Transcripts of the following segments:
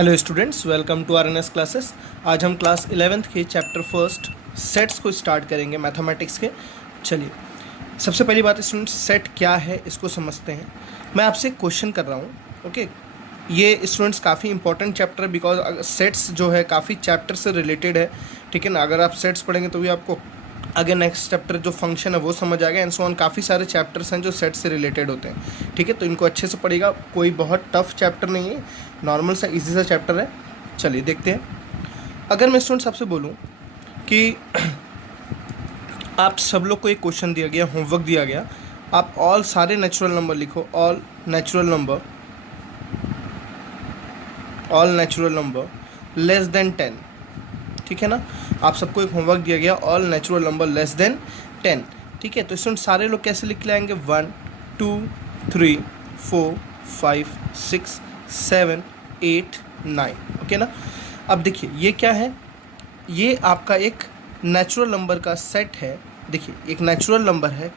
Hello students, welcome to RNS classes. आज हम class 11th के चैप्टर फर्स्ट सेट्स को स्टार्ट करेंगे मैथमेटिक्स के। चलिए, सबसे पहली बात स्टूडेंट्स, सेट क्या है इसको समझते हैं। मैं आपसे एक क्वेश्चन कर रहा हूँ, ओके। ये स्टूडेंट्स काफ़ी इंपॉर्टेंट चैप्टर है बिकॉज सेट्स जो है काफ़ी चैप्टर से रिलेटेड है, ठीक है ना। अगर आप सेट्स पढ़ेंगे तो भी आपको आगे नेक्स्ट चैप्टर जो फंक्शन है वो समझ आएगा एंड सो ऑन। काफ़ी सारे चैप्टर्स हैं जो सेट से रिलेटेड होते हैं, ठीक है। तो इनको अच्छे से पढ़िएगा, कोई बहुत टफ चैप्टर नहीं है, नॉर्मल सा इजी सा चैप्टर है। चलिए देखते हैं। अगर मैं स्टूडेंट्स आपसे बोलूं कि आप सब लोग को एक क्वेश्चन दिया गया, होमवर्क दिया गया, आप ऑल सारे नेचुरल नंबर लिखो, all natural number less then 10, ठीक है ना। आप सबको एक होमवर्क दिया गया, all natural number less then 10, ठीक है। तो स्टूडेंट सारे लोग कैसे लिख लाएंगे? 1 2 3 4 5 6 7 8 9, ओके ना। अब देखिए ये क्या है, ये आपका एक नेचुरल नंबर का सेट है। देखिए एक नेचुरल नंबर है,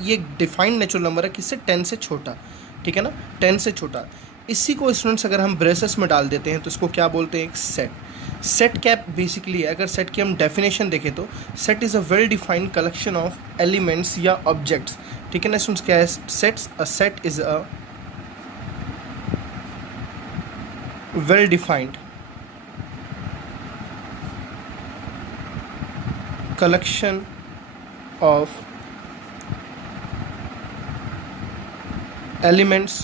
ये डिफाइंड नेचुरल नंबर है किससे? 10 से छोटा, ठीक है ना, 10 से छोटा। इसी को स्टूडेंट्स अगर हम ब्रेसेस में डाल देते हैं तो इसको क्या बोलते हैं? एक सेट। सेट क्या बेसिकली है? अगर सेट की हम डेफिनेशन देखें तो set is a well defined collection of elements या ऑब्जेक्ट्स, ठीक है ना स्टूडेंट्स। क्या है sets? A set is a well defined collection of elements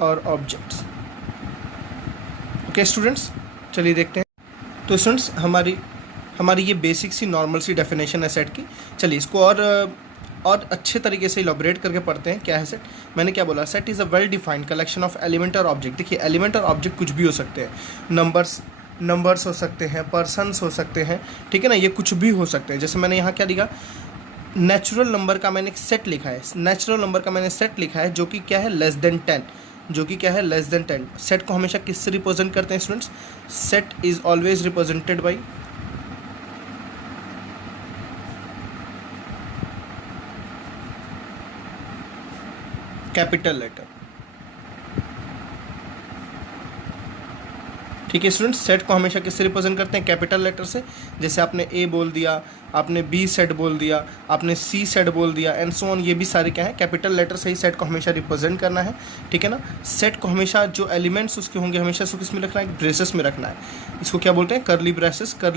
और objects, ओके स्टूडेंट्स। चलिए देखते हैं। तो स्टूडेंट्स हमारी ये बेसिक सी नॉर्मल सी डेफिनेशन है सेट की। चलिए इसको और अच्छे तरीके से इलॉबरेट करके पढ़ते हैं। क्या है सेट? मैंने क्या बोला? Set is a well defined collection of element और ऑब्जेक्ट। देखिए एलिमेंट और ऑब्जेक्ट कुछ भी हो सकते हैं, नंबर्स हो सकते हैं, पर्सन्स हो सकते हैं, ठीक है ना। ये कुछ भी हो सकते हैं। जैसे मैंने यहाँ क्या लिखा, नेचुरल नंबर का मैंने एक सेट लिखा है, नेचुरल नंबर का मैंने सेट लिखा है जो कि क्या है? लेस देन 10, जो कि क्या है? Less than 10। सेट को हमेशा किससे रिप्रेजेंट करते हैं students? Set is always represented by capital letter, ठीक है स्टूडेंट्स। सेट को हमेशा किससे रिप्रेजेंट करते हैं? कैपिटल लेटर से। जैसे आपने ए बोल दिया, आपने बी सेट बोल दिया, आपने सी सेट बोल दिया एंड सो ऑन, ये भी सारे क्या है? कैपिटल लेटर से ही सेट को हमेशा रिप्रेजेंट करना है, ठीक है ना। सेट को हमेशा जो एलिमेंट्स उसके होंगे हमेशा उसको किस में रखना है? ब्रेसेस में रखना है। इसको क्या बोलते हैं? कर्ली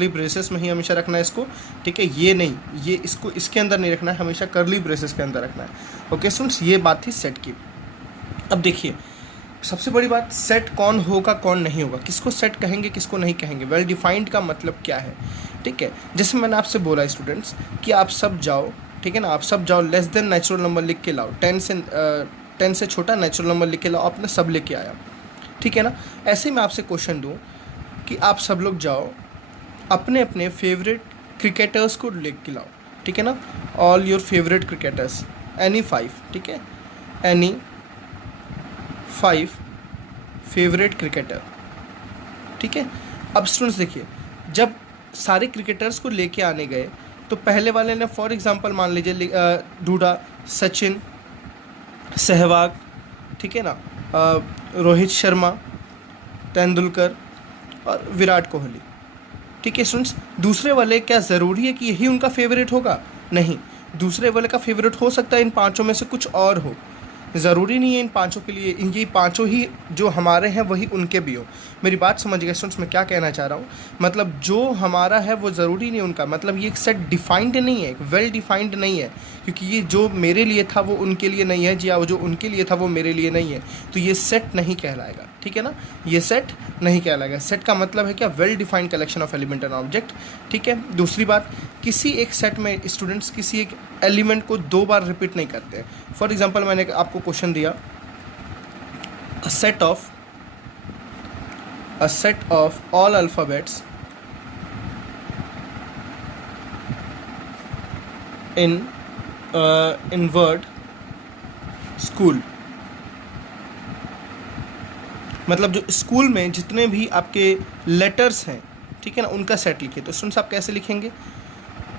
ब्रेसेस में ही हमेशा रखना है इसको, ठीक है। ये नहीं, ये इसको इसके अंदर नहीं रखना है, हमेशा कर्ली ब्रेसेस के अंदर रखना है, ओके स्टूडेंट्स। ये बात थी सेट की। अब देखिए सबसे बड़ी बात, सेट कौन होगा कौन नहीं होगा, किसको सेट कहेंगे किसको नहीं कहेंगे। वेल डिफाइंड का मतलब क्या है, ठीक है। जैसे मैंने आपसे बोला स्टूडेंट्स कि आप सब जाओ, ठीक है ना, आप सब जाओ लेस देन नेचुरल नंबर लिख के लाओ, 10 से छोटा नेचुरल नंबर लिख के लाओ। आपने सब लेके आया, ठीक है ना। ऐसे मैं आपसे क्वेश्चन दूँ कि आप सब लोग जाओ अपने अपने फेवरेट क्रिकेटर्स को लिख के लाओ, ठीक है ना। All your favourite cricketers, any 5, ठीक है, एनी 5 फेवरेट क्रिकेटर, ठीक है। अब स्टूडेंट्स देखिए, जब सारे क्रिकेटर्स को लेके आने गए तो पहले वाले ने फॉर एग्जांपल मान लीजिए ढूंढा सचिन, सहवाग, ठीक है ना, रोहित शर्मा, तेंदुलकर और विराट कोहली, ठीक है स्टूडेंट्स। दूसरे वाले क्या ज़रूरी है कि यही उनका फेवरेट होगा? नहीं, दूसरे वाले का फेवरेट हो सकता है इन पांचों में से कुछ और हो, ज़रूरी नहीं है इन पांचों के लिए ये पांचों ही जो हमारे हैं वही उनके भी हो। मेरी बात समझ गए स्टूडेंट्स मैं क्या कहना चाह रहा हूँ? मतलब जो हमारा है वो ज़रूरी नहीं उनका, मतलब ये एक सेट डिफाइंड नहीं है, वेल डिफाइंड नहीं है, क्योंकि ये जो मेरे लिए था वो उनके लिए नहीं है, या जो उनके लिए था वो मेरे लिए नहीं है, तो ये सेट नहीं कहलाएगा, ठीक है ना। ये सेट नहीं कहलाएगा। सेट का मतलब है क्या? Well defined collection of element and object, ठीक है। दूसरी बात, किसी एक सेट में स्टूडेंट्स किसी एक एलिमेंट को 2 बार रिपीट नहीं करते हैं। फॉर एग्जांपल मैंने आपको क्वेश्चन दिया, a set of all alphabets in word school, मतलब जो स्कूल में जितने भी आपके लेटर्स हैं, ठीक है ना, उनका सेट लिखिए। तो स्टूडेंट्स आप कैसे लिखेंगे?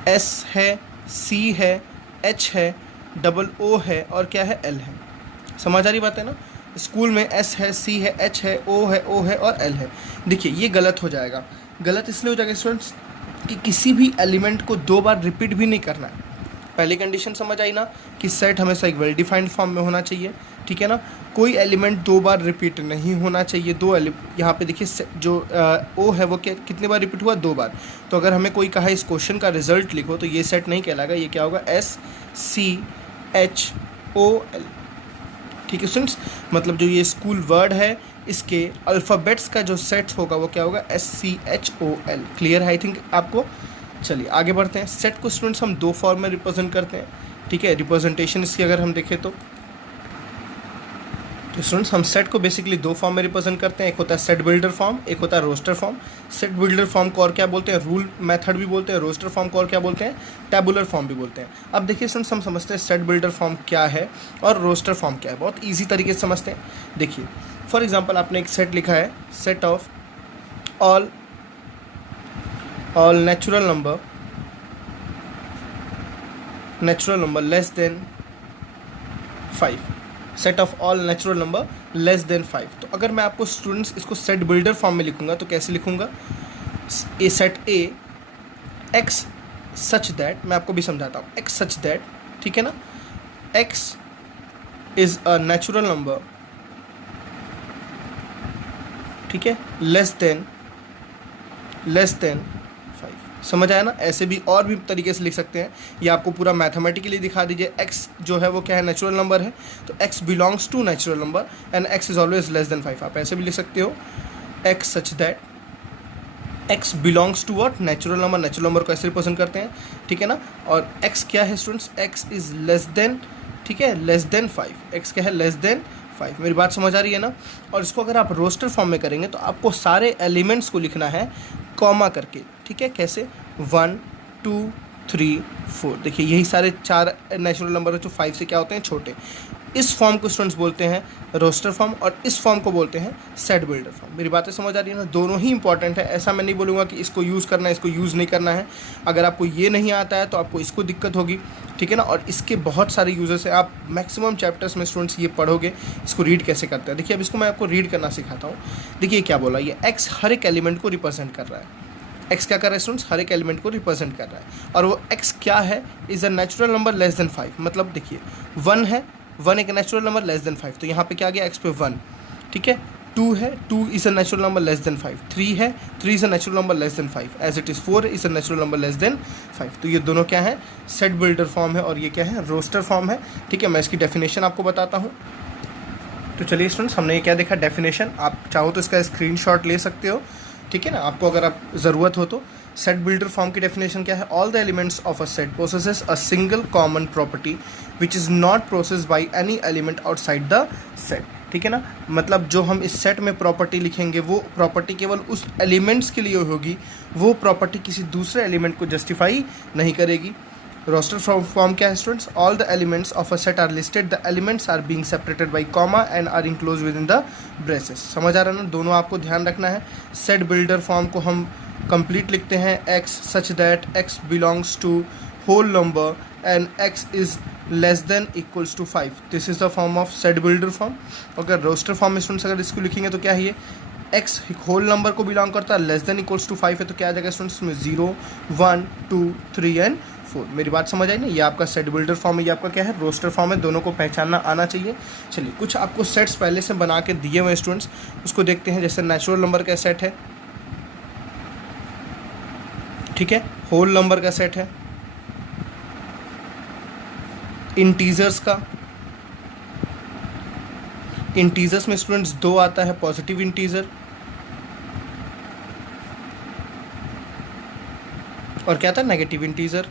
एस है, सी है, एच है, डबल ओ है और क्या है? एल है। समझ आ रही बात है ना। स्कूल में एस है, सी है, एच है, ओ है और एल है। देखिए ये गलत हो जाएगा। गलत इसलिए हो जाएगा स्टूडेंट्स कि किसी भी एलिमेंट को 2 बार रिपीट भी नहीं करना है। पहली कंडीशन समझ आई ना कि सेट हमेशा एक वेल डिफाइंड फॉर्म में होना चाहिए, ठीक है ना। कोई एलिमेंट 2 बार रिपीट नहीं होना चाहिए। यहाँ पे देखिए जो ओ है वो कितने बार रिपीट हुआ, 2 बार। तो अगर हमें कोई कहा इस क्वेश्चन का रिजल्ट लिखो तो ये सेट नहीं कहलाएगा, ये क्या होगा, S C H O L, ठीक है स्टूडेंट्स। मतलब जो ये स्कूल वर्ड है इसके अल्फ़ाबेट्स का जो सेट होगा वो क्या होगा, S C H O L. Clear है आई थिंक आपको। चलिए आगे बढ़ते हैं। सेट को स्टूडेंट्स हम 2 फॉर्म में रिप्रेजेंट करते हैं, ठीक है। रिप्रेजेंटेशन इसकी अगर हम देखें तो स्टूडेंट्स हम सेट को बेसिकली 2 फॉर्म में रिप्रेजेंट करते हैं। एक होता है सेट बिल्डर फॉर्म, एक होता है roster form. Set builder form को और क्या बोलते हैं, रूल मेथड भी बोलते हैं। रोस्टर फॉर्म को और क्या बोलते हैं, टेबुलर फॉर्म भी बोलते हैं। अब देखिए स्टूडेंट्स हम समझते हैं सेट बिल्डर फॉर्म क्या है और रोस्टर फॉर्म क्या है। बहुत ईजी तरीके से समझते हैं। देखिए फॉर एग्जाम्पल आपने एक सेट लिखा है, set of all natural number less than 5, set of all natural number less than 5। तो अगर मैं आपको स्टूडेंट्स इसको सेट बिल्डर फॉर्म में लिखूंगा तो कैसे लिखूंगा, A set A x such that, मैं आपको भी समझाता हूँ, एक्स सच दैट, ठीक है ना, x is a natural number, ठीक है, लेस देन 5। समझ आया ना। ऐसे भी और भी तरीके से लिख सकते हैं, या आपको पूरा मैथमेटिकली दिखा दीजिए। x जो है वो क्या है, नेचुरल नंबर है, तो x belongs to natural number and x is always less than 5। आप ऐसे भी लिख सकते हो, x such that x belongs to what, natural number. Natural number को ऐसे रिप्रेजेंट करते हैं, ठीक है ना। और x क्या है students, x is less then, ठीक है, लेस देन 5। x क्या है, लेस देन 5। मेरी बात समझ आ रही है ना। और इसको अगर आप रोस्टर फॉर्म में करेंगे तो आपको सारे एलिमेंट्स को लिखना है कॉमा करके, ठीक है। कैसे, 1 2 3 4। देखिए यही सारे 4 नेचुरल नंबर है जो 5 से क्या होते हैं, छोटे। इस फॉर्म को स्टूडेंट्स बोलते हैं रोस्टर फॉर्म और इस फॉर्म को बोलते हैं सेट बिल्डर फॉर्म। मेरी बातें समझ आ रही है ना। दोनों ही इंपॉर्टेंट है। ऐसा मैं नहीं बोलूँगा कि इसको यूज़ करना है, इसको यूज़ नहीं करना है। अगर आपको ये नहीं आता है तो आपको इसको दिक्कत होगी, ठीक है ना। और इसके बहुत सारे यूजर्स हैं। आप मैक्सिमम चैप्टर्स में स्टूडेंट्स ये पढ़ोगे, इसको रीड कैसे करते हैं। देखिए अब इसको मैं आपको रीड करना सिखाता हूँ। देखिए क्या बोला, ये एक्स हर एक एलिमेंट को रिप्रेजेंट कर रहा है। एक्स क्या कर रहा है स्टूडेंट्स, हर एक एलिमेंट को रिप्रेजेंट कर रहा है। और वो एक्स क्या है, is a natural number less than 5। मतलब देखिए 1 है, 1 एक नेचुरल नंबर लेस देन 5, तो यहाँ पे क्या आ गया, एक्स पे 1, ठीक है। 2 है, 2 is a natural number less than 5। 3 है, 3 is a natural number less than 5 as it is. 4 is a natural number less than 5। तो ये दोनों क्या है, सेट बिल्डर फॉर्म है और ये क्या है, रोस्टर फॉर्म है, ठीक है। मैं इसकी डेफिनेशन आपको बताता हूँ। तो चलिए स्टूडेंट्स हमने ये क्या देखा, डेफिनेशन। आप चाहो तो इसका स्क्रीनशॉट ले सकते हो, ठीक है ना, आपको अगर आप ज़रूरत हो तो। सेट बिल्डर फॉर्म की डेफिनेशन क्या है, all the elements of a set possesses a single common property which is not processed by any element outside the set, ठीक है ना। मतलब जो हम इस सेट में प्रॉपर्टी लिखेंगे वो प्रॉपर्टी केवल उस एलिमेंट्स के लिए होगी, वो प्रॉपर्टी किसी दूसरे एलिमेंट को जस्टिफाई नहीं करेगी। रोस्टर फॉर्म क्या है students, all the elements of a set are listed, the elements are being separated by comma and are enclose within the braces. समझ आ रहा है ना, दोनों आपको ध्यान रखना है। सेट बिल्डर फॉर्म को हम कंप्लीट लिखते हैं, X such that X belongs to whole number and X is less than equals to 5। This is the form of set builder form. अगर रोस्टर फॉर्म में स्टूडेंट्स अगर इसको लिखेंगे तो क्या है, ये एक्स होल नंबर को बिलोंग करता है, लेस देन इक्वल्स टू 5 है, तो क्या आ जाएगा स्टूडेंट्स में 0 1 2 3 एंड 4। मेरी बात समझ आई ना। ये आपका सेट बिल्डर फॉर्म है, ये आपका क्या है, रोस्टर फॉर्म है। दोनों को पहचानना आना चाहिए। चलिए कुछ आपको सेट्स पहले से बना के दिए हुए स्टूडेंट्स, उसको देखते हैं। जैसे नेचुरल नंबर का सेट है, ठीक है, होल नंबर का सेट है, इंटीजर्स का, इंटीजर्स में स्टूडेंट्स 2 आता है, पॉजिटिव इंटीजर और क्या था, नेगेटिव इंटीजर,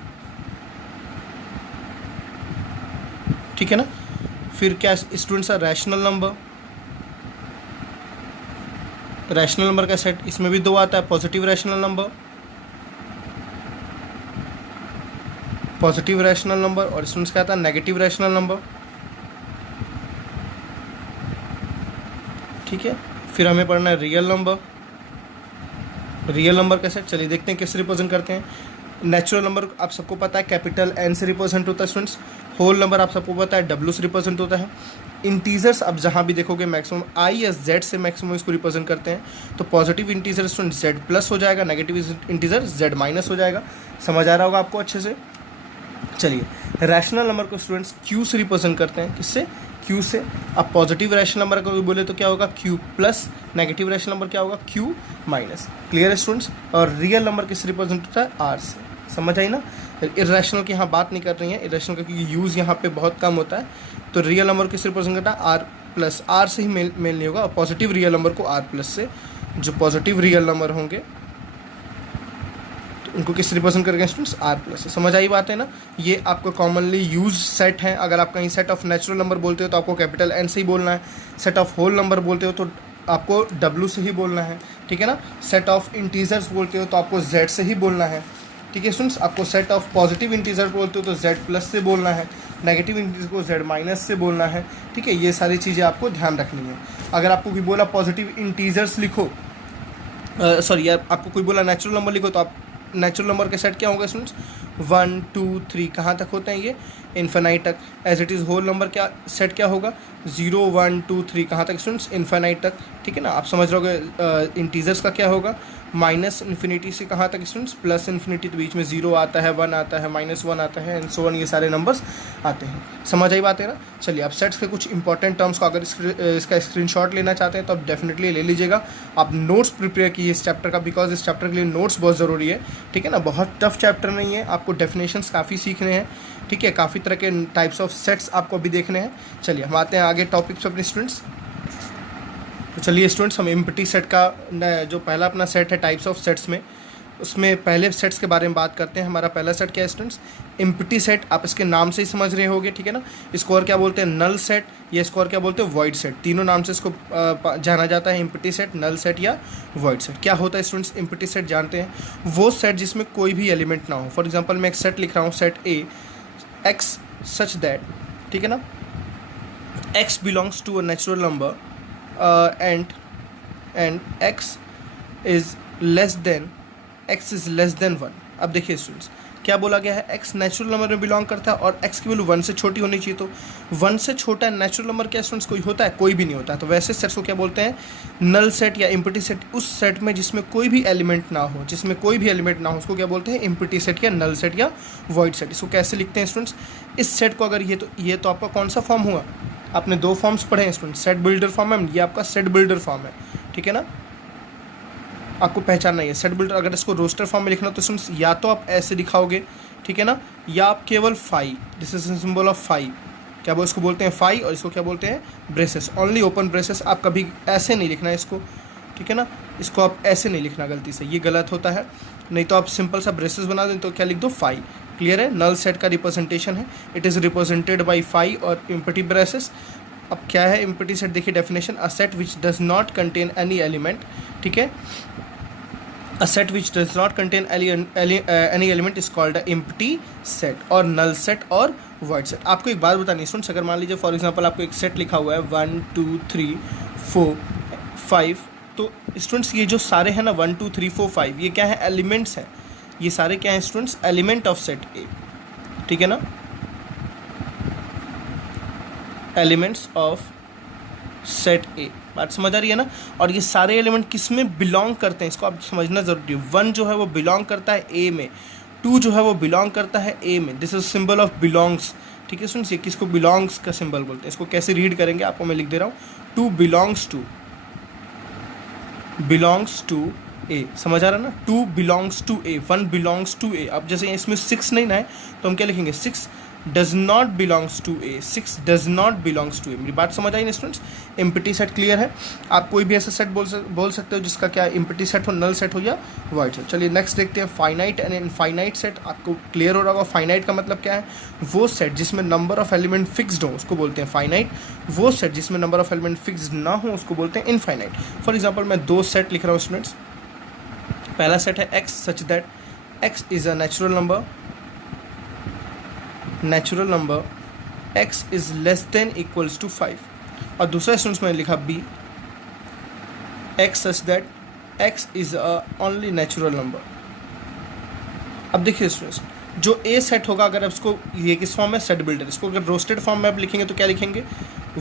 ठीक है ना। फिर क्या स्टूडेंट्स है, रैशनल नंबर, रैशनल नंबर का सेट, इसमें भी 2 आता है, positive rational number, positive rational number, और स्टूडेंट्स क्या आता है, नेगेटिव रैशनल नंबर, ठीक है। फिर हमें पढ़ना है रियल नंबर, रियल नंबर का सेट। चलिए देखते हैं कैसे रिप्रेजेंट करते हैं। नेचुरल नंबर आप सबको पता है कैपिटल एन से रिप्रेजेंट होता है स्टूडेंट्स। होल नंबर आप सबको पता है W से रिप्रेजेंट होता है। इंटीजर्स अब जहाँ भी देखोगे मैक्सिमम I या Z से मैक्सिमम इसको रिप्रेजेंट करते हैं। तो positive integer student Z plus हो जाएगा, नेगेटिव इंटीजर Z माइनस हो जाएगा। समझ आ रहा होगा आपको अच्छे से। चलिए रैशनल नंबर को स्टूडेंट्स Q से रिप्रेजेंट करते हैं। किससे? Q से। अब पॉजिटिव रैशनल नंबर को भी बोले तो क्या होगा? Q plus. Negative rational number क्या होगा? Q minus. क्लियर है स्टूडेंट्स? और रियल नंबर किससे रिप्रेजेंट होता है? R से। समझ आई ना? इरेशनल की यहाँ बात नहीं कर रही है, इरेशनल का क्योंकि यूज़ यहाँ पे बहुत कम होता है। तो रियल नंबर किससे रिप्रेजेंट करता है? R plus. R से ही मेल नहीं होगा। और पॉजिटिव रियल नंबर को R प्लस से। जो पॉजिटिव रियल नंबर होंगे तो उनको किस रिप्रेजेंट करेंगे स्टूडेंट्स? R प्लस से। समझ आई बात है ना? ये आपको कॉमनली यूज सेट है। अगर आप कहीं सेट ऑफ नेचुरल नंबर बोलते हो तो आपको कैपिटल N से ही बोलना है। सेट ऑफ होल नंबर बोलते हो तो आपको W से ही बोलना है। ठीक है ना? सेट ऑफ इंटीजर्स बोलते हो तो आपको Z से ही बोलना है। ठीक है स्टूडेंट्स? आपको सेट ऑफ पॉजिटिव इंटीजर बोलते हो तो Z प्लस से बोलना है, नेगेटिव इंटीजर को Z माइनस से बोलना है। ठीक है? ये सारी चीज़ें आपको ध्यान रखनी है। अगर आपको कोई बोला पॉजिटिव इंटीजर्स लिखो, सॉरी यार, आपको कोई बोला नेचुरल नंबर लिखो, तो आप नेचुरल नंबर के सेट क्या होंगे स्टूडेंट्स? 1 2 3 कहाँ तक होते हैं ये? इन्फिनाइट तक। As it is whole number क्या सेट क्या होगा? 0 1 2 3 कहाँ तक स्टूडेंट्स? इन्फिनाइट तक। ठीक है ना? आप समझ रहे होगे। इंटीजर्स का क्या होगा? माइनस इन्फिनिटी से कहाँ तक स्टूडेंट्स? Plus infinity. तो बीच में 0 आता है, 1 आता है, -1 आता है, एंड सो ऑन, ये सारे नंबर्स आते हैं। समझ आई बात है ना? चलिए अब सेट्स के कुछ इंपॉर्टेंट टर्म्स को अगर इसका स्क्रीनशॉट लेना चाहते हैं तो आप डेफिनेटली ले लीजिएगा। आप नोट्स प्रिपेयर कीजिए इस चैप्टर का, बिकॉज इस चैप्टर के लिए नोट्स बहुत ज़रूरी है। ठीक है ना? बहुत टफ चैप्टर नहीं है, आपको डेफिनेशंस काफ़ी सीखने हैं। ठीक है? काफ़ी तरह के टाइप्स ऑफ सेट्स आपको अभी देखने हैं। चलिए हम आते हैं आगे टॉपिक पे अपने स्टूडेंट्स। तो चलिए स्टूडेंट्स, हम एम्प्टी सेट का जो पहला अपना सेट है टाइप्स ऑफ सेट्स में, उसमें पहले सेट्स के बारे में बात करते हैं। हमारा पहला सेट क्या है स्टूडेंट्स? Empty set. आप इसके नाम से ही समझ रहे होगे। ठीक है ना? इसको और क्या बोलते हैं? नल सेट, या इसको और क्या बोलते हैं? Void set. तीनों नाम से इसको जाना जाता है, एम्प्टी सेट, नल सेट या वॉइड सेट। क्या होता है स्टूडेंट्स एम्प्टी सेट? जानते हैं, वो सेट जिसमें कोई भी एलिमेंट ना हो। फॉर एग्जाम्पल मैं एक सेट लिख रहा हूँ, set A X such that, ठीक है ना, X belongs to a natural number and x is less than 1। अब देखिए स्टूडेंट्स, क्या बोला गया है? x नेचुरल नंबर में बिलोंग करता है और x की वैल्यू 1 से छोटी होनी चाहिए। तो 1 से छोटा नेचुरल नंबर क्या स्टूडेंट्स कोई होता है? कोई भी नहीं होता। तो वैसे सेट्स को क्या बोलते हैं? नल सेट या एम्प्टी सेट। उस सेट में जिसमें कोई भी एलिमेंट ना हो, उसको क्या बोलते हैं? एम्प्टी सेट या नल सेट या वॉइड सेट। इसको कैसे लिखते हैं स्टूडेंट्स? इस सेट को अगर ये तो आपका कौन सा फॉर्म हुआ? आपने 2 फॉर्म्स पढ़े हैं स्टूडेंट, सेट बिल्डर फॉर्म है, ये आपका सेट बिल्डर फॉर्म है। ठीक है ना? आपको पहचानना है सेट बिल्डर। अगर इसको रोस्टर फॉर्म में लिखना तो स्टूडेंट्स या तो आप ऐसे लिखाओगे, ठीक है ना, या आप केवल phi, this is symbol of phi, क्या वो इसको बोलते हैं फाई, और इसको क्या बोलते हैं? Braces, only open braces. आप कभी ऐसे नहीं लिखना है इसको, ठीक है ना, इसको आप ऐसे नहीं लिखना गलती से, ये गलत होता है। नहीं तो आप सिंपल सा ब्रेसेस बना दें तो क्या लिख दो? फाई। क्लियर है? नल सेट का रिप्रेजेंटेशन है, it is represented by phi और एम्प्टी ब्रेसेस। अब क्या है एम्प्टी सेट? देखिए definition, a set which does not contain any element. ठीक है? A set which does not contain any element is called a empty set, और null set और void set. आपको एक बात बतानी है स्टूडेंट्स, अगर मान लीजिए फॉर एग्जांपल आपको एक सेट लिखा हुआ है 1 2 3 4 5, तो स्टूडेंट्स ये जो सारे हैं ना 1 2 3 4 5, ये क्या है? एलिमेंट्स हैं। ये सारे क्या हैं स्टूडेंट्स? एलिमेंट ऑफ सेट ए। ठीक है ना? एलिमेंट्स ऑफ सेट ए। बात समझ आ रही है ना? और ये सारे एलिमेंट किस में बिलोंग करते हैं, इसको आप समझना जरूरी है। 1 जो है वो बिलोंग करता है ए में, 2 जो है वो बिलोंग करता है ए में। This is symbol of belongs. ठीक है स्टूडेंट्स, ये किसको बिलोंग्स का सिंबल बोलते हैं। इसको कैसे रीड करेंगे आपको मैं लिख दे रहा हूँ, 2 बिलोंग्स टू ए। समझ आ रहा है ना? 2 belongs to A, 1 belongs to A. अब जैसे इसमें 6 नहीं ना है तो हम क्या लिखेंगे? 6 does not belongs to A, 6 does not belongs to A. मेरी बात समझ आई ना स्टूडेंट्स? एम्प्टी सेट क्लियर है? आप कोई भी ऐसा सेट बोल सकते हो जिसका क्या एम्प्टी सेट हो, नल सेट हो या वॉइड सेट। चलिए नेक्स्ट देखते हैं, फाइनाइट एंड इनफाइनाइट सेट। आपको क्लियर हो रहा होगा फाइनाइट का मतलब क्या है? वो सेट जिसमें नंबर ऑफ एलिमेंट फिक्स्ड हो उसको बोलते हैं फाइनाइट। वो सेट जिसमें नंबर ऑफ एलिमेंट फिक्स्ड ना हो उसको बोलते हैं इनफाइनाइट। फॉर एग्जाम्पल मैं 2 सेट लिख रहा हूँ स्टूडेंट्स। पहला सेट है x such that x is a natural number x is less than equals to 5, और दूसरा स्टूडेंट्स मैंने लिखा b x such that x is a only natural number. अब देखिए स्टूडेंट्स, जो ए सेट होगा, अगर आप इसको ये किस फॉर्म में, सेट बिल्डर, इसको अगर रोस्टेड फॉर्म में आप लिखेंगे तो क्या लिखेंगे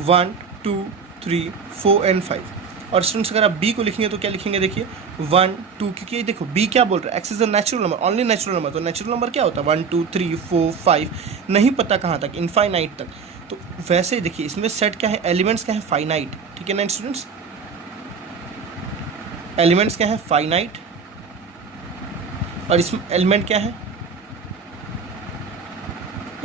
1 2 3 4 एंड 5। और स्टूडेंट्स अगर आप बी को लिखेंगे तो क्या लिखेंगे, देखिए 1 2, क्योंकि देखो बी क्या बोल रहा है, x is a natural number, only natural number. तो नेचुरल नंबर क्या होता है 1 2 3 4 5, नहीं पता कहाँ तक, इनफाइनाइट तक। तो वैसे ही देखिए इसमें सेट क्या है, एलिमेंट्स क्या है फाइनाइट, ठीक है ना स्टूडेंट्स, एलिमेंट्स क्या है फाइनाइट, और इसमें एलिमेंट क्या है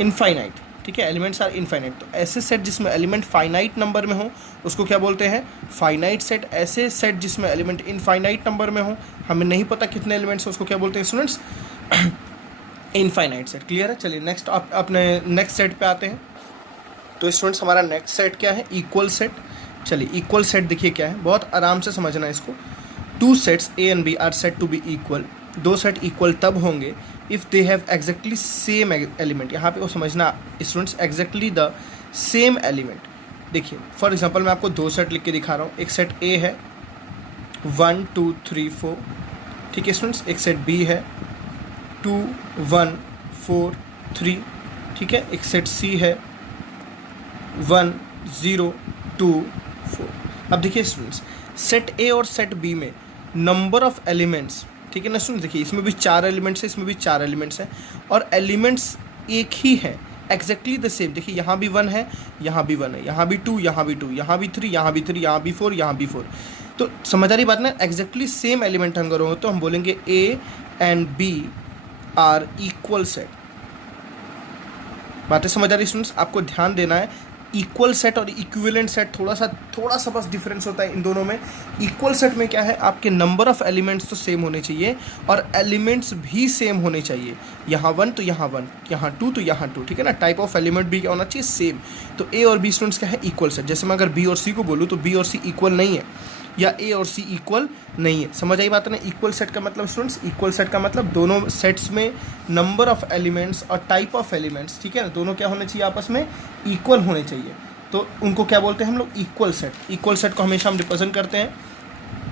इनफाइनाइट, ठीक है, एलिमेंट्स आर इनफाइनाइट। तो ऐसे सेट जिसमें एलिमेंट फाइनाइट नंबर में हो उसको क्या बोलते हैं, फाइनाइट सेट। ऐसे सेट जिसमें एलिमेंट इनफाइनाइट नंबर में हो, हमें नहीं पता कितने एलिमेंट्स हैं, उसको क्या बोलते हैं स्टूडेंट्स, इनफाइनाइट सेट। क्लियर है। चलिए नेक्स्ट आप अपने नेक्स्ट सेट पे आते हैं। तो स्टूडेंट्स हमारा नेक्स्ट सेट क्या है, इक्वल सेट। चलिए इक्वल सेट देखिए क्या है, बहुत आराम से समझना है इसको। Two sets A and B are set to be equal, दो सेट इक्वल तब होंगे if they have exactly same element. यहाँ पे वो समझना students, exactly the same element. देखिए फॉर एग्जांपल मैं आपको दो सेट लिख के दिखा रहा हूँ। एक सेट ए है 1 2 3 4, ठीक है स्टूडेंट्स। एक सेट बी है 2 1 4 3, ठीक है। एक सेट सी है 1 0 2 4। अब देखिए स्टूडेंट्स, सेट ए और सेट बी में नंबर ऑफ एलिमेंट्स, ठीक है ना स्टूडेंट, देखिए इसमें भी 4 एलिमेंट्स है, इसमें भी 4 एलिमेंट्स हैं, और एलिमेंट्स एक ही है, एग्जैक्टली द सेम। देखिए यहाँ भी 1 है, यहाँ भी 1 है, यहाँ भी 2, यहाँ भी 2, यहाँ भी 3, यहाँ भी 3, यहाँ भी 4, यहाँ भी 4। तो समझ आ रही बात ना, एग्जैक्टली सेम एलिमेंट अगर हो तो हम बोलेंगे A and B are equal set. बातें समझ आ रही स्टूडेंट्स, आपको ध्यान देना है। इक्वल सेट और इक्विवेलेंट सेट थोड़ा सा बस डिफरेंस होता है इन दोनों में। इक्वल सेट में क्या है, आपके नंबर ऑफ एलिमेंट्स तो सेम होने चाहिए और एलिमेंट्स भी सेम होने चाहिए। यहाँ 1 तो यहाँ 1, यहाँ 2 तो यहाँ 2, ठीक है ना। टाइप ऑफ एलिमेंट भी क्या होना चाहिए, सेम। तो ए और बी स्टूडेंट्स क्या है, इक्वल सेट। जैसे मैं अगर बी और सी को बोलूँ तो बी और सी इक्वल नहीं है, या ए और सी इक्वल नहीं है। समझ आई बात है ना। इक्वल सेट का मतलब स्टूडेंट्स, इक्वल सेट का मतलब दोनों सेट्स में नंबर ऑफ एलिमेंट्स और टाइप ऑफ एलिमेंट्स, ठीक है ना, दोनों क्या होने चाहिए, आपस में इक्वल होने चाहिए। तो उनको क्या बोलते हैं हम लोग, इक्वल सेट। इक्वल सेट को हमेशा हम रिप्रेजेंट करते हैं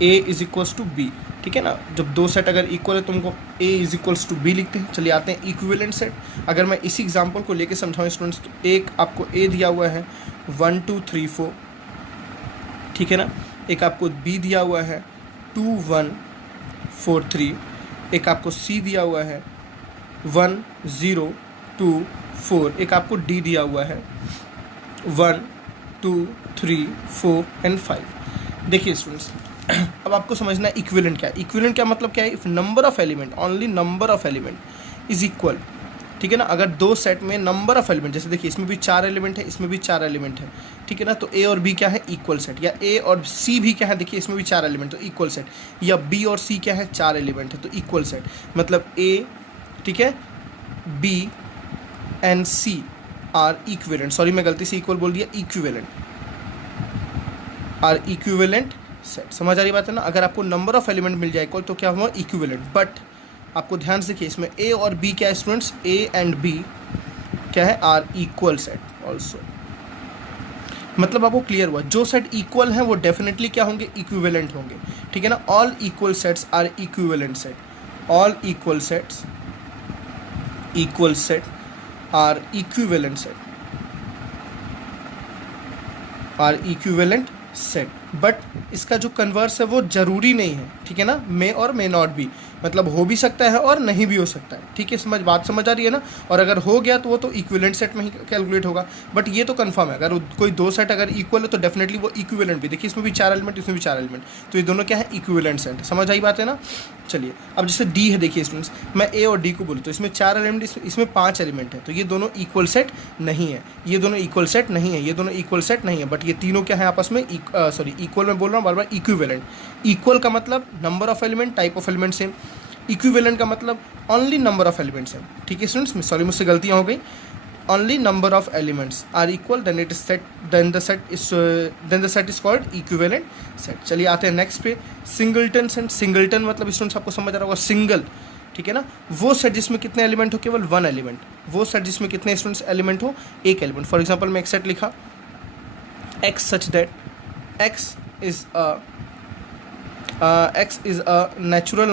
A is equals to be, ठीक है ना। जब दो सेट अगर इक्वल है तो उनको ए इज इक्वल्स टू बी लिखते हैं। चलिए आते हैं इक्विवेलेंट सेट। अगर मैं इसी एग्जांपल को लेके समझाऊँ स्टूडेंट्स, तो एक आपको ए दिया हुआ है 1 2 3 4, ठीक है ना। एक आपको बी दिया हुआ है 2 1 4 3, एक आपको सी दिया हुआ है 1 0 2 4, एक आपको डी दिया हुआ है 1 2 3 4 एंड 5। देखिए स्टूडेंट्स, अब आपको समझना है इक्विवेलेंट क्या है। इक्विवेलेंट क्या मतलब क्या है, if number of element, only number of element is equal, ठीक है ना। अगर दो सेट में नंबर ऑफ एलिमेंट, जैसे देखिए इसमें भी 4 एलिमेंट है, इसमें भी 4 एलिमेंट है, ठीक है ना। तो ए और बी क्या है, इक्वल सेट। या ए और सी भी क्या है, देखिए इसमें भी 4 एलिमेंट, तो इक्वल सेट। या बी और सी क्या है, 4 एलिमेंट है, तो इक्वल सेट। मतलब ए, ठीक है, B and C are equivalent. Sorry मैं गलती से इक्वल बोल दिया, इक्विवेलेंट, आर इक्विवेलेंट सेट। समझ आ रही बात है ना। अगर आपको नंबर ऑफ एलिमेंट मिल जाए इक्वल तो क्या हुआ, इक्विवेलेंट। बट आपको ध्यान से देखिए, इसमें ए और बी क्या है स्टूडेंट्स, ए एंड बी क्या है, आर इक्वल सेट ऑल्सो। मतलब आपको क्लियर हुआ, जो सेट इक्वल हैं वो डेफिनेटली क्या होंगे, इक्विवेलेंट होंगे, ठीक है ना। All equal sets are equivalent set. All equal sets, equal set are equivalent set, are equivalent set. But इसका जो कन्वर्स है वो ज़रूरी नहीं है, ठीक है ना। मे और मे नॉट भी, मतलब हो भी सकता है और नहीं भी हो सकता है, ठीक है। बात समझ आ रही है ना। और अगर हो गया तो वो तो इक्विवेलेंट सेट में ही कैलकुलेट होगा। बट ये तो कंफर्म है, अगर कोई दो सेट अगर इक्वल है तो डेफिनेटली वो इक्विवेलेंट भी। देखिए इसमें भी 4 एलिमेंट, इसमें भी 4 एलिमेंट, तो ये दोनों क्या है, इक्विवेलेंट सेट। समझ आई बात है ना। चलिए अब जैसे डी है, देखिए स्टूडेंट्स, मैं ए और डी को बोलूँ तो इसमें 4 एलिमेंट, इसमें 5 एलिमेंट है, तो ये दोनों इक्वल सेट नहीं है, ये दोनों इक्वल सेट नहीं है, ये दोनों इक्वल सेट नहीं है। बट ये तीनों क्या है आपस में, सॉरी इक्वल में बोल रहा हूँ बार बार, इक्विवेलेंट। इक्वल का मतलब number of element, type of element same. Equivalent का मतलब ओनली नंबर ऑफ एलिमेंट्स हैं, ठीक है स्टूडेंट्स। सॉरी मुझसे गलतियाँ हो गई। Only number of elements are equal, then it is set, then the set is called equivalent set. चलिए आते हैं नेक्स्ट पे, सिंगलटन सेट। सिंगलटन मतलब स्टूडेंट्स आपको समझ आ रहा होगा, सिंगल, ठीक है ना। वो सेट जिसमें कितने एलिमेंट हो, केवल 1 एलिमेंट। वो सेट जिसमें कितने स्टूडेंट्स एलिमेंट हो, एक एलिमेंट। फॉर एग्जाम्पल मैं एक सेट लिखा, x such that x is a natural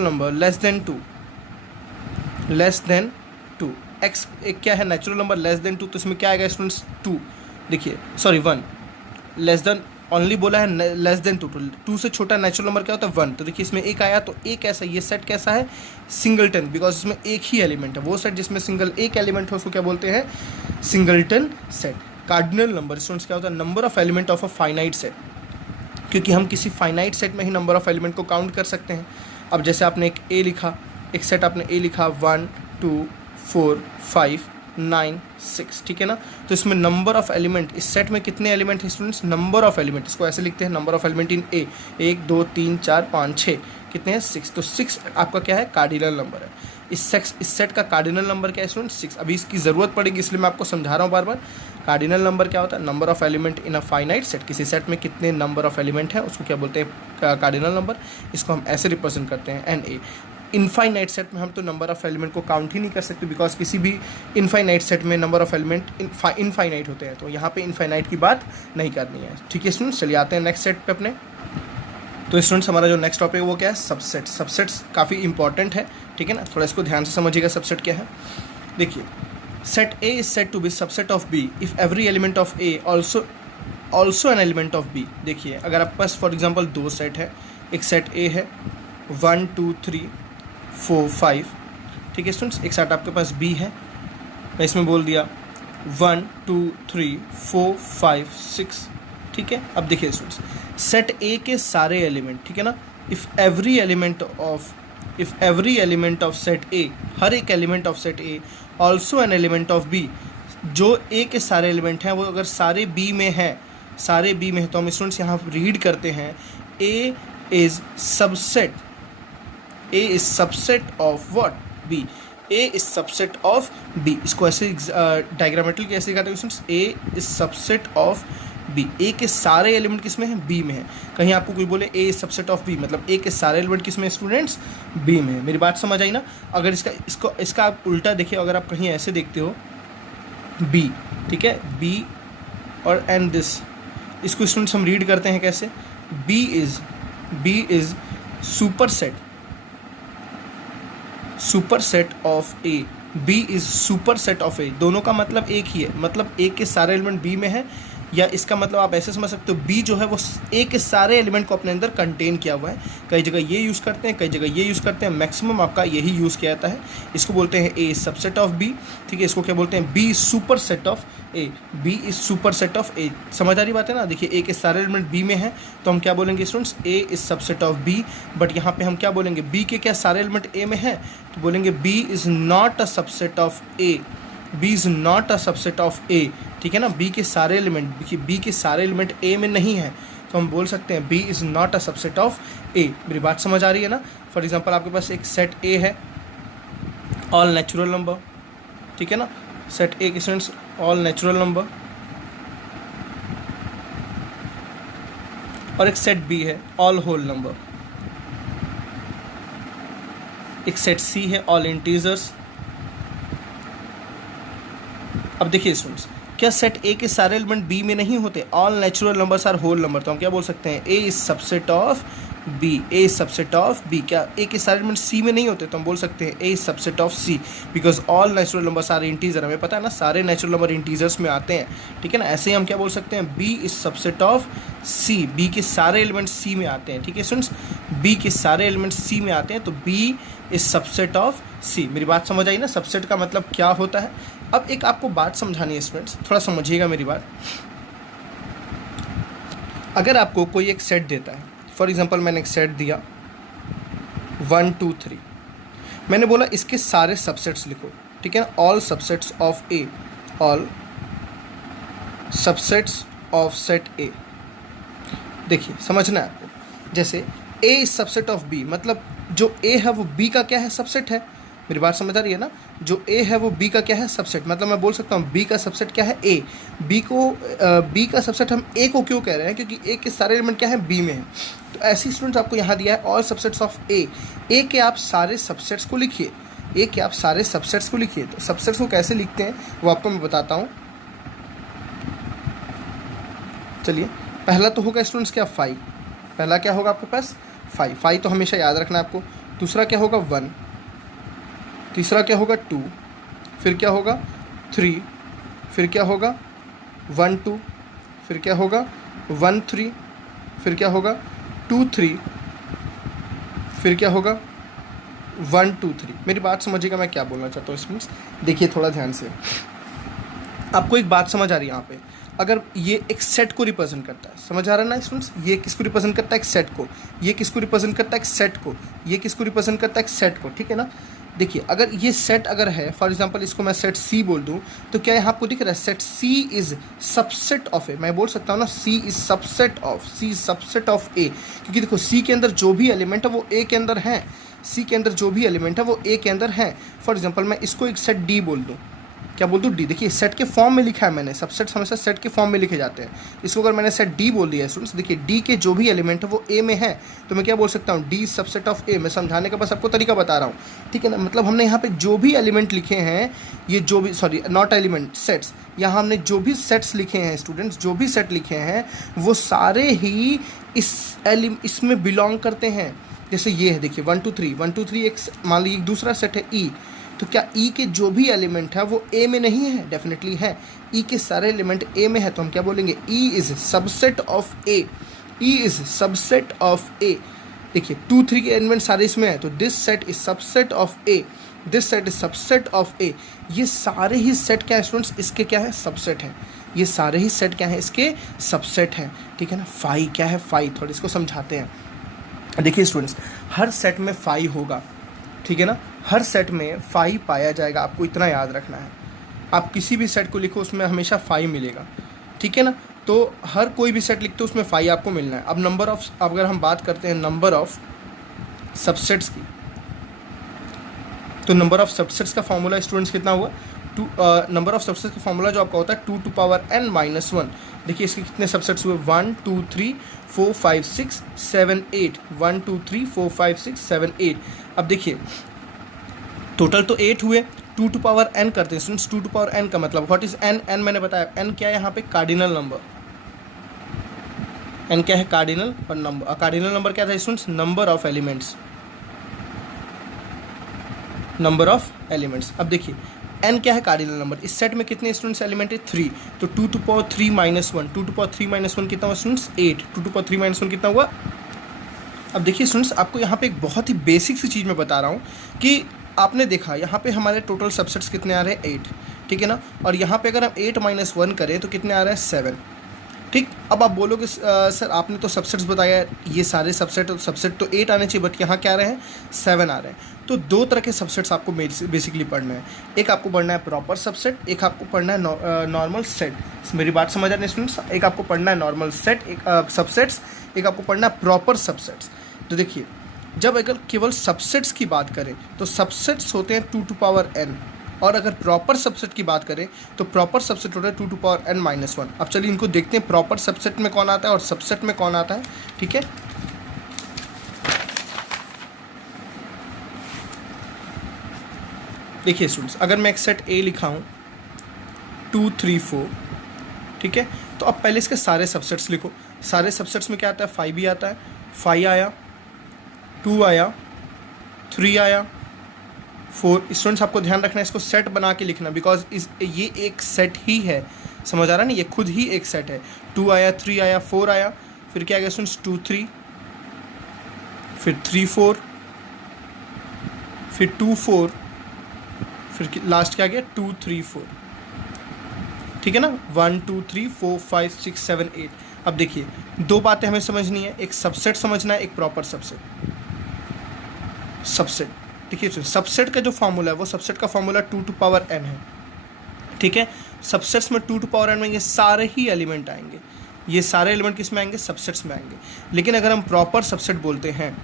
number less than 2, less than 2, x एक क्या है नेचुरल नंबर लेस देन 2, तो इसमें क्या आएगा स्टूडेंट्स 2, देखिए सॉरी 1, लेस देन ओनली बोला है लेस देन 2, 2 से छोटा नेचुरल नंबर क्या होता है 1, तो देखिए इसमें एक आया, तो एक कैसा, ये सेट कैसा है सिंगलटन, बिकॉज इसमें एक ही एलिमेंट है, वो सेट जिसमें सिंगल एक एलिमेंट है उसको क्या बोलते हैं singleton set. Cardinal number students क्या होता है number of element of a finite set, क्योंकि हम किसी फाइनाइट सेट में ही नंबर ऑफ एलिमेंट को काउंट कर सकते हैं। अब जैसे आपने एक ए लिखा, एक सेट आपने ए लिखा 1 2 4 5 9 6, ठीक है ना, तो इसमें नंबर ऑफ एलिमेंट इस सेट में कितने एलिमेंट हैं स्टूडेंट्स, नंबर ऑफ एलिमेंट, इसको ऐसे लिखते हैं नंबर ऑफ एलिमेंट इन ए, 1 2 3 4 5 6, कितने हैं 6, तो 6 आपका क्या है कार्डिनल नंबर है। इस सेट का कार्डिनल नंबर क्या है स्टूडेंट्स 6। अभी इसकी ज़रूरत पड़ेगी इसलिए मैं आपको समझा रहा हूँ बार बार। कार्डिनल नंबर क्या होता है number of element in a finite set, किसी सेट में कितने नंबर ऑफ एलिमेंट है उसको क्या बोलते हैं कार्डिनल नंबर, इसको हम ऐसे रिप्रेजेंट करते हैं एन ए। इनफाइनाइट सेट में हम तो नंबर ऑफ एलिमेंट को काउंट ही नहीं कर सकते, बिकॉज किसी भी इनफाइनाइट सेट में नंबर ऑफ एलिमेंट इनफाइनाइट होते हैं, तो यहाँ पे इनफाइनाइट की बात नहीं करनी है, ठीक है स्टूडेंट्स। चलिए आते हैं नेक्स्ट सेट पे अपने। तो स्टूडेंट्स हमारा जो नेक्स्ट टॉपिक है वो क्या है सबसेट। सबसेट्स काफ़ी इंपॉर्टेंट है, ठीक है ना, थोड़ा इसको ध्यान से समझिएगा सबसेट क्या है। देखिए set A is set to be subset of B if every element of A also an element of B. देखिए अगर आपके पास फॉर एग्जांपल दो सेट है, एक सेट ए है 1 2 3 4 5, ठीक है स्टूडेंट्स, एक सेट आपके पास बी है, मैं इसमें बोल दिया 1 2 3 4 5 6, ठीक है। अब देखिए स्टूडेंट्स सेट ए के सारे एलिमेंट, ठीक है ना, if every element of set A, हर एक element of set A also an element of B, जो ए के सारे एलिमेंट हैं वो अगर सारे बी में हैं, तो हम स्टूडेंट्स यहाँ रीड करते हैं A is subset of what B, A is subset of B. इसको ऐसे डायग्रामेटिकली कैसे दिखाते हैं students, A is subset of B, A के सारे एलिमेंट किस में हैं बी में है। कहीं आपको कोई बोले ए इज सबसेट ऑफ बी, मतलब ए के सारे एलिमेंट किस में स्टूडेंट्स बी में है। मेरी बात समझ आई ना। अगर इसका आप उल्टा देखिए, अगर आप कहीं ऐसे देखते हो बी, ठीक है, बी और एंड दिस, इसको स्टूडेंट्स हम रीड करते हैं कैसे, B is superset of A, B is superset of A. दोनों का मतलब एक ही है, मतलब ए के सारे एलिमेंट बी में है, या इसका मतलब आप ऐसे समझ सकते हो बी जो है वो ए के सारे एलिमेंट को अपने अंदर कंटेन किया हुआ है। कई जगह ये यूज़ करते हैं, कई जगह ये यूज़ करते हैं, मैक्सिमम आपका यही यूज़ किया जाता है। इसको बोलते हैं ए सबसेट ऑफ बी, ठीक है। इसको क्या बोलते हैं B super set of A, B is super set of A. समझ आ रही बात है ना। देखिए ए के सारे एलिमेंट बी में है तो हम क्या बोलेंगे students, A is subset of B. But यहाँ पे हम क्या बोलेंगे, बी के क्या सारे एलिमेंट ए में है, तो बोलेंगे B is not a subset of A, B is not a subset of A, ठीक है ना। बी के सारे एलिमेंट ए में नहीं है तो हम बोल सकते हैं B is not a subset of A. मेरी बात समझ आ रही है ना। फॉर एग्जांपल आपके पास एक सेट ए है ऑल नेचुरल नंबर, ठीक है ना, सेट ए के स्टूडेंट्स ऑल नेचुरल नंबर, और एक सेट बी है ऑल होल नंबर, एक सेट सी है ऑल इंटीजर्स। अब देखिए स्टूडेंट्स, क्या सेट ए के सारे एलिमेंट बी में नहीं होते, all natural numbers are whole number, तो हम क्या बोल सकते हैं A is subset of B, A is subset of B. क्या ए के सारे एलिमेंट सी में नहीं होते, तो हम बोल सकते हैं A is subset of C, because all natural numbers are integer. हमें पता है ना सारे नेचुरल नंबर इंटीजर्स में आते हैं, ठीक है ना। ऐसे ही हम क्या बोल सकते हैं B is subset of C, B के सारे एलिमेंट सी में आते हैं, ठीक है स्टूडेंट्स, बी के सारे एलिमेंट सी में आते हैं तो बी इज सबसेट ऑफ सी। मेरी बात समझ आई ना, सबसेट का मतलब क्या होता है। अब एक आपको बात समझानी है स्टूडेंट्स, थोड़ा समझिएगा मेरी बात। अगर आपको कोई एक सेट देता है, फॉर एग्जांपल मैंने एक सेट दिया 1 2 3, मैंने बोला इसके सारे सबसेट्स लिखो, ठीक है ना, all subsets of A, all subsets of set ए। देखिए समझना है आपको, जैसे ए इज सबसेट ऑफ बी, मतलब जो ए है वो बी का क्या है सबसेट है। मेरी बात समझ आ रही है ना, जो ए है वो बी का क्या है सबसेट, मतलब मैं बोल सकता हूँ बी का सबसेट क्या है ए। बी का सबसेट हम ए को क्यों कह रहे हैं, क्योंकि ए के सारे एलिमेंट क्या है बी में है। तो ऐसी स्टूडेंट्स आपको यहाँ दिया है ऑल सबसेट्स ऑफ ए, ए के आप सारे सबसेट्स को लिखिए, ए के आप सारे सबसेट्स को लिखिए। तो सबसेट्स को कैसे लिखते हैं वो आपको मैं बताता हूँ। चलिए पहला तो होगा स्टूडेंट्स क्या 5, पहला क्या होगा आपके पास 5 तो हमेशा याद रखना है आपको। दूसरा क्या होगा 1, तीसरा क्या होगा 2, फिर क्या होगा 3, फिर क्या होगा 1 2, फिर क्या होगा 1 3, फिर क्या होगा 2 3, फिर क्या होगा 1 2 3। मेरी बात समझिएगा मैं क्या बोलना चाहता हूँ स्टूडेंट्स, देखिए थोड़ा ध्यान से। आपको एक बात समझ आ रही है यहाँ पे, अगर ये एक सेट को रिप्रेजेंट करता है, समझ आ रहा है ना स्टूडेंट्स, ये किसको रिप्रेजेंट करता है, एक सेट को, ये किसको रिप्रेजेंट करता है, एक सेट को, ये किसको रिप्रेजेंट करता है, एक सेट को, ठीक है ना। देखिए अगर ये सेट अगर है, फॉर एग्जांपल इसको मैं सेट सी बोल दूं, तो क्या यहाँ आपको दिख रहा है set C is subset of A, मैं बोल सकता हूँ ना C is subset of A, क्योंकि देखो सी के अंदर जो भी एलिमेंट है वो ए के अंदर है, सी के अंदर जो भी एलिमेंट है वो ए के अंदर है। फॉर एग्जांपल मैं इसको एक सेट डी बोल दूं, क्या बोल दूँ डी, देखिए सेट के फॉर्म में लिखा है मैंने, सबसेट हमेशा सेट के फॉर्म में लिखे जाते हैं। इसको अगर मैंने सेट डी बोल दिया स्टूडेंट्स, देखिए डी के जो भी एलिमेंट है वो ए में है, तो मैं क्या बोल सकता हूँ डी सबसेट ऑफ ए। मैं समझाने का बस आपको तरीका बता रहा हूँ, ठीक है ना। मतलब हमने यहाँ पे जो भी एलिमेंट लिखे हैं, ये जो भी सॉरी नॉट एलिमेंट सेट्स, यहाँ हमने जो भी सेट्स लिखे हैं स्टूडेंट्स, जो भी सेट लिखे हैं वो सारे ही इसमें बिलोंग करते हैं। जैसे ये है देखिए 1 2 3, 1 2 3 एक मान लीजिए दूसरा सेट है ई, तो क्या ई के जो भी एलिमेंट है वो ए में नहीं है, डेफिनेटली है, ई के सारे एलिमेंट ए में है, तो हम क्या बोलेंगे E is subset of A, E is subset of A. देखिए 2 3 के एलिमेंट सारे इसमें है, तो this set is subset of A, this set is subset of A. ये सारे ही सेट क्या है स्टूडेंट्स, इसके क्या है सबसेट है, ये सारे ही सेट क्या है इसके सबसेट हैं, ठीक है ना। फाई क्या है, फाई थोड़ा इसको समझाते हैं। देखिए स्टूडेंट्स हर सेट में फाई होगा, ठीक है ना, हर सेट में फाई पाया जाएगा, आपको इतना याद रखना है। आप किसी भी सेट को लिखो उसमें हमेशा फाई मिलेगा, ठीक है ना। तो हर कोई भी सेट लिखते हो उसमें फाई आपको मिलना है। अब नंबर ऑफ, अगर हम बात करते हैं नंबर ऑफ सबसेट्स की, तो नंबर ऑफ सबसेट्स का फॉर्मूला स्टूडेंट्स कितना हुआ, नंबर ऑफ सबसेट्स का फॉर्मूला जो आपका होता है 2 to power n - 1। देखिए इसके कितने सबसेट्स हुए 1 2 3 4 5 6 7 8, 1 2 3 4 5 6 7 8। अब देखिए टोटल तो 8 हुए, 2 to power n करते हैं स्टूडेंट्स। 2 to power n का मतलब व्हाट इज n, n मैंने बताया n क्या है यहाँ पे कार्डिनल नंबर, n क्या है कार्डिनल, और नंबर कार्डिनल नंबर क्या था students, number of elements, number of elements. अब देखिए n क्या है कार्डिनल नंबर, इस सेट में कितने स्टूडेंट्स एलिमेंट है 3, तो 2 to power 3 - 1, 2 to power 3 - 1 कितना हुआ स्टूडेंट्स 8, 2 to power 3 - 1 कितना हुआ। अब देखिए स्टूडेंट्स आपको यहाँ पे एक बहुत ही बेसिक सी चीज़ मैं बता रहा हूँ कि आपने देखा यहाँ पे हमारे टोटल सबसेट्स कितने आ रहे हैं 8, ठीक है ना, और यहाँ पे अगर हम 8 - 1 करें तो कितने आ रहे हैं 7, ठीक। अब आप बोलोगे सर आपने तो सबसेट्स बताया, ये सारे सबसेट तो 8 आने चाहिए, बट यहाँ क्या आ रहे हैं 7 आ रहे हैं। तो दो तरह के सबसेट्स आपको बेसिकली पढ़ना है, एक आपको पढ़ना है प्रॉपर सबसेट, एक आपको पढ़ना है नॉर्मल सेट। मेरी बात समझ आ रही है स्टूडेंट्स, एक आपको पढ़ना है नॉर्मल सेट, एक सबसेट्स, एक आपको पढ़ना है प्रॉपर सबसेट्स। तो देखिए जब अगर केवल सबसेट्स की बात करें तो सबसेट्स होते हैं 2 to power n, और अगर प्रॉपर सबसेट की बात करें तो प्रॉपर सबसेट होता है 2 to power n - 1। अब चलिए इनको देखते हैं प्रॉपर सबसेट में कौन आता है और सबसेट में कौन आता है, ठीक है। देखिए स्टूडेंट्स अगर मैं एक सेट A लिखा हूँ 2 3 4, ठीक है, तो अब पहले इसके सारे सबसेट्स लिखो। सारे सबसेट्स में क्या आता है 5 भी आता है, 5 आया, 2 आया, 3 आया, 4। स्टूडेंट्स आपको ध्यान रखना है इसको सेट बना के लिखना, बिकॉज ये एक सेट ही है, समझ आ रहा है ना, ये खुद ही एक सेट है। 2 आया, 3 आया, 4 आया, फिर क्या आ गया स्टूडेंट्स 2 3, फिर 3 4, फिर 2 4, फिर लास्ट क्या आ गया 2 3 4, ठीक है ना। 1 2 3 4 5 6 7 8। अब देखिए दो बातें हमें समझनी है, एक सबसेट समझना है, एक प्रॉपर सबसेट। सबसेट देखिए सबसेट का जो फॉर्मूला है वो सबसेट का फॉर्मूला 2 to power n है, ठीक है। सबसेट्स में 2 to power n में ये सारे ही एलिमेंट आएंगे, ये सारे एलिमेंट किस में आएंगे, सबसेट्स में आएंगे। लेकिन अगर हम प्रॉपर सबसेट बोलते हैं,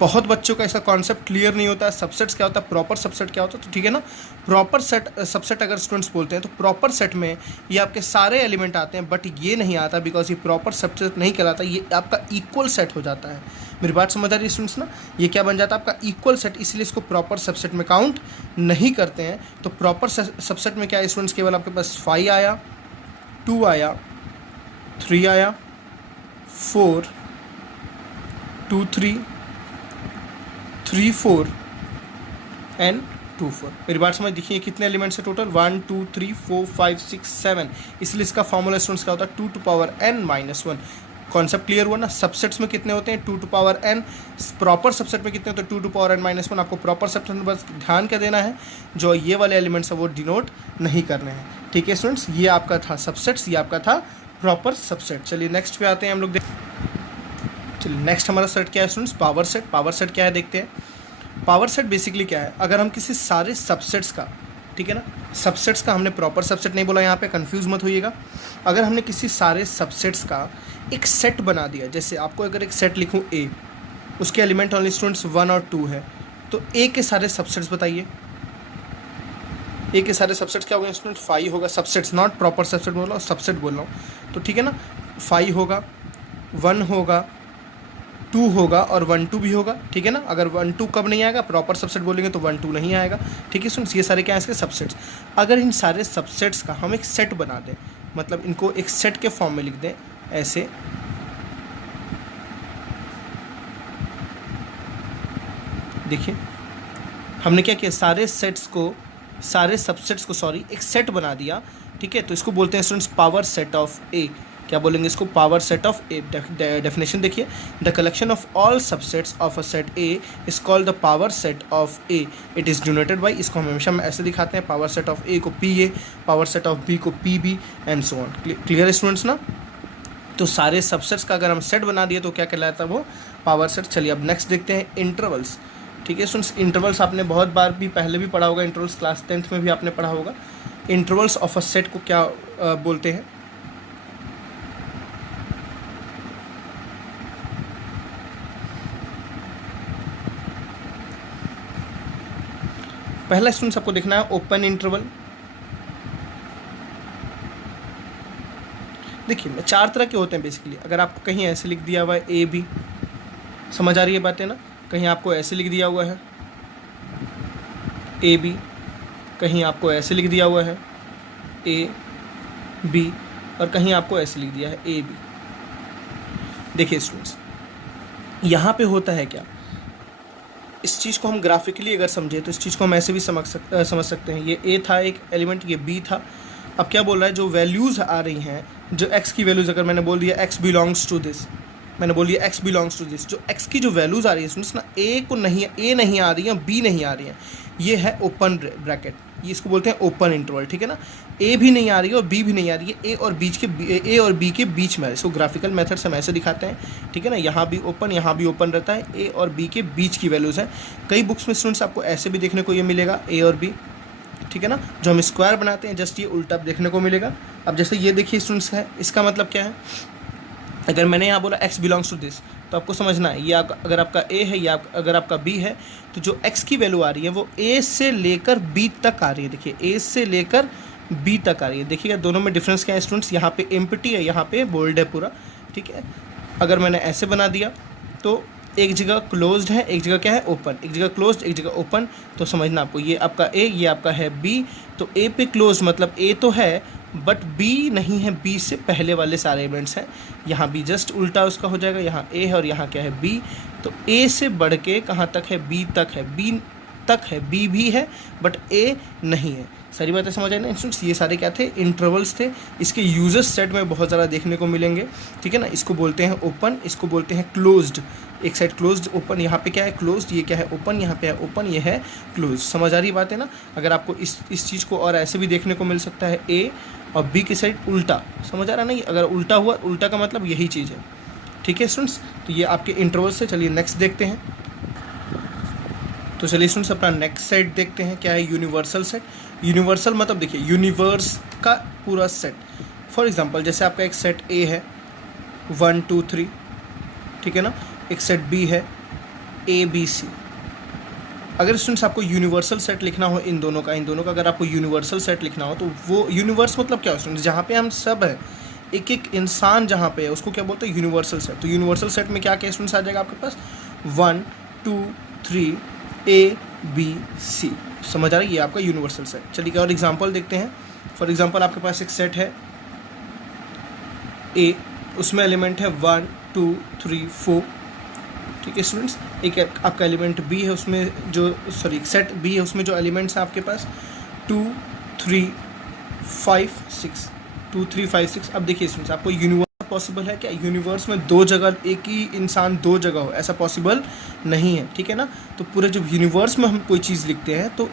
बहुत बच्चों का इसका कॉन्सेप्ट क्लियर नहीं होता है, सबसेट्स क्या होता है, प्रॉपर सबसेट क्या होता है, तो ठीक है ना। प्रॉपर सबसेट अगर स्टूडेंट्स बोलते हैं तो प्रॉपर सेट में ये आपके सारे एलिमेंट आते हैं, बट ये नहीं आता बिकॉज ये प्रॉपर सबसेट नहीं कहलाता, ये आपका इक्वल सेट हो जाता है। मेरी बात समझ आ रही है स्टूडेंट्स ना, ये क्या बन जाता है आपका इक्वल सेट, इसलिए इसको प्रॉपर सबसेट में काउंट नहीं करते हैं। तो प्रॉपर सबसेट में क्या है स्टूडेंट्स, केवल आपके पास 5 आया, 2 आया, 3 आया, 4 2 3 3 4 N24। मेरी बात समझ, देखिए कितने एलिमेंट्स है टोटल, 1 2 3 4 5 6 7, इसलिए इसका फॉर्मूला स्टूडेंट्स क्या होता है 2 two power n-1। Concept clear हुआ ना। सबसेट्स में कितने होते हैं 2 two power n, proper subset में कितने होते हैं 2 टू पावर n-1। आपको प्रॉपर सबसेट में बस ध्यान क्या देना है, जो ये वाले एलिमेंट्स है वो डिनोट नहीं करने हैं, ठीक है स्टूडेंट्स। ये आपका था सबसेट्स, ये आपका था प्रॉपर सबसेट। चलिए नेक्स्ट पे आते हैं हम लोग। चलिए नेक्स्ट हमारा सेट क्या है students, power set. Power set क्या है देखते हैं। पावर सेट बेसिकली क्या है, अगर हम किसी सारे सबसेट्स का, ठीक है ना, सबसेट्स का हमने प्रॉपर सबसेट नहीं बोला यहाँ पे, कंफ्यूज मत होइएगा। अगर हमने किसी सारे सबसेट्स का एक सेट बना दिया, जैसे आपको अगर एक सेट लिखूँ ए, उसके एलिमेंट ओनली स्टूडेंट्स 1 और 2 है, तो ए के सारे सबसेट्स बताइए। ए के सारे सबसेट्स क्या होंगे स्टूडेंट, 5 होगा। सबसेट्स नॉट प्रॉपर सबसेट बोल रहा हूँ, सबसेट बोल रहा हूँ, तो ठीक है ना। 5 होगा, 1 होगा, 2 होगा और 1 2 भी होगा, ठीक है ना। अगर 1 2 कब नहीं आएगा, प्रॉपर सबसेट बोलेंगे तो 1 2 नहीं आएगा, ठीक है स्टूडेंट्स। ये सारे क्या है इसके सबसेट्स। अगर इन सारे सबसेट्स का हम एक सेट बना दें, मतलब इनको एक सेट के फॉर्म में लिख दें ऐसे, देखिए हमने क्या किया, सारे सबसेट्स को एक सेट बना दिया, ठीक है। तो इसको बोलते हैं students power set of A. क्या बोलेंगे इसको, power set of A. Definition देखिए, the collection of all subsets of a set A is called the power set of A. It is denoted by, इसको हम हमेशा ऐसे दिखाते हैं, पावर सेट ऑफ ए को P A, power set of B को P B and so on. Clear students ना। तो सारे सबसेट्स का अगर हम सेट बना दिए तो क्या कहलाता है वो, पावर सेट। चलिए अब नेक्स्ट देखते हैं इंटरवल्स, ठीक है स्टूडेंट्स। इंटरवल्स आपने बहुत बार भी पहले भी पढ़ा होगा, इंटरवल्स क्लास 10th में भी आपने पढ़ा होगा। इंटरवल्स ऑफ अ सेट को क्या बोलते हैं, पहला स्टूडेंट्स आपको देखना है ओपन इंटरवल। देखिए 4 तरह के होते हैं बेसिकली। अगर आपको कहीं ऐसे लिख दिया हुआ है ए बी, समझ आ रही है बातें ना, कहीं आपको ऐसे लिख दिया हुआ है ए बी, कहीं आपको ऐसे लिख दिया हुआ है ए बी, और कहीं आपको ऐसे लिख दिया है ए बी। देखिए स्टूडेंट्स यहाँ पे होता है क्या, इस चीज़ को हम ग्राफिकली अगर समझे तो इस चीज़ को हम ऐसे भी समझ सकते हैं। ये ए था एक एलिमेंट, ये बी था। अब क्या बोल रहा है, जो वैल्यूज़ आ रही हैं, जो एक्स की वैल्यूज़, अगर मैंने बोल दिया एक्स बिलोंग्स टू दिस, मैंने बोल दिया एक्स बिलोंग्स टू दिस, जो एक्स की जो वैल्यूज़ आ रही है स्टूडेंट्स ना, ए नहीं आ रही है, बी नहीं आ रही है, ये है ओपन ब्रैकेट, ये इसको बोलते हैं ओपन इंटरवल, ठीक है ना। ए भी नहीं आ रही है और बी भी नहीं आ रही है, ए और बी के बीच में है। इसको ग्राफिकल मेथड से हम ऐसे दिखाते हैं, ठीक है ना। यहाँ भी ओपन, यहाँ भी ओपन रहता है, ए और बी के बीच की वैल्यूज़ हैं। कई बुक्स में स्टूडेंट्स आपको ऐसे भी देखने को ये मिलेगा ए और बी, ठीक है ना। जो हम स्क्वायर बनाते हैं जस्ट ये उल्टा देखने को मिलेगा। अब जैसे ये देखिए स्टूडेंट्स है, इसका मतलब क्या है, अगर मैंने यहाँ बोला x बिलोंग्स टू दिस, तो आपको समझना है ये अगर आपका a है या अगर आपका b है, तो जो x की वैल्यू आ रही है वो a से लेकर b तक आ रही है। देखिए a से लेकर b तक आ रही है। देखिएगा दोनों में डिफरेंस क्या है स्टूडेंट्स, यहाँ पे एम्प्टी है, यहाँ पे बोल्ड है पूरा, ठीक है। अगर मैंने ऐसे बना दिया तो एक जगह क्लोज्ड है, एक जगह क्या है ओपन, एक जगह क्लोज्ड, एक जगह ओपन। तो समझना आपको, ये आपका a, ये आपका है b, तो a पे क्लोज मतलब a तो है बट b नहीं है, b से पहले वाले सारे इवेंट्स हैं। यहाँ b जस्ट उल्टा उसका हो जाएगा, यहाँ a है और यहाँ क्या है b। तो a से बढ़ के कहाँ तक है, b तक है, b भी है बट a नहीं है। सारी बातें समझ आए ना स्टूडेंट्स। ये सारे क्या थे, इंटरवल्स थे। इसके यूजर्स सेट में बहुत ज़्यादा देखने को मिलेंगे, ठीक है ना। इसको बोलते हैं ओपन, इसको बोलते हैं क्लोज्ड। एक साइड क्लोज्ड ओपन, यहाँ पे क्या है क्लोज्ड, ये क्या है ओपन, यहाँ पे है ओपन, ये है क्लोज। समझ आ रही बात है ना। अगर आपको इस चीज़ को और ऐसे भी देखने को मिल सकता है, ए और बी की साइड उल्टा, समझ आ रहा नहीं, अगर उल्टा हुआ, उल्टा का मतलब यही चीज़ है, ठीक है स्टूडेंट्स। तो ये आपके इंटरवल्स से। चलिए नेक्स्ट देखते हैं। तो चलिए स्टूडेंट्स अपना नेक्स्ट सेट देखते हैं, क्या है यूनिवर्सल सेट। यूनिवर्सल मतलब देखिए यूनिवर्स का पूरा सेट। फॉर एग्जांपल जैसे आपका एक सेट ए है 1 2 3, ठीक है ना, एक सेट बी है ए बी सी। अगर स्टूडेंट्स आपको यूनिवर्सल सेट लिखना हो इन दोनों का अगर आपको यूनिवर्सल सेट लिखना हो, तो वो यूनिवर्स मतलब क्या है स्टूडेंट्स, जहाँ पे हम सब हैं, एक एक इंसान जहाँ पे है उसको क्या बोलते हैं, यूनिवर्सल सेट। तो यूनिवर्सल सेट में क्या क्या स्टूडेंट्स आ जाएगा आपके पास, 1 2 3 ए बी सी। समझ आ रही है, ये आपका यूनिवर्सल सेट। चलिए और एग्जांपल देखते हैं। फॉर एग्जांपल आपके पास एक सेट है ए, उसमें एलिमेंट है 1 2 3 4, ठीक है स्टूडेंट्स, एक आपका एलिमेंट बी है, उसमें जो सेट बी है उसमें जो एलिमेंट्स हैं आपके पास 2 3 5 6, 2 3 5 6। अब देखिए स्टूडेंट्स, आपको यूनिवर्स पॉसिबल है क्या? यूनिवर्स में दो जगह, एक ही इंसान दो जगह हो, ऐसा पॉसिबल नहीं है, ठीक है ना। तो पूरे जब यूनिवर्स में हम कोई चीज़ लिखते हैं तो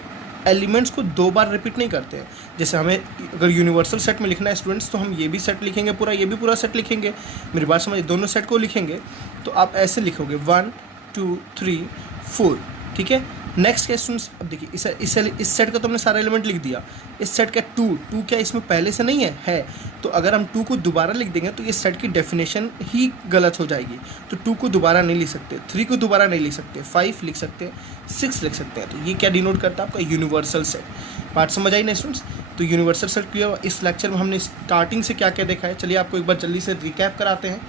एलिमेंट्स को दो बार रिपीट नहीं करते हैं। जैसे हमें अगर यूनिवर्सल सेट में लिखना है स्टूडेंट्स, तो हम ये भी सेट लिखेंगे पूरा, ये भी पूरा सेट लिखेंगे। मेरी बात समझिए, दोनों सेट को लिखेंगे तो आप ऐसे लिखोगे 1 2 3 4, ठीक है। नेक्स्ट क्या स्टूडेंट्स, अब देखिए इस सेट का तो हमने सारा एलिमेंट लिख दिया। इस सेट का 2 क्या इसमें पहले से नहीं है। तो अगर हम 2 को दोबारा लिख देंगे तो ये सेट की डेफिनेशन ही गलत हो जाएगी। तो 2 को दोबारा नहीं लिख सकते, 3 को दोबारा नहीं लिख सकते, 5 लिख सकते हैं, 6 लिख सकते हैं। तो ये क्या डिनोट करता है? आपका यूनिवर्सल सेट। बात समझ आई ना स्टूडेंट्स? तो यूनिवर्सल सेट क्लियर। इस लेक्चर में हमने स्टार्टिंग से क्या क्या देखा है, चलिए आपको एक बार जल्दी से रिकैप कराते हैं।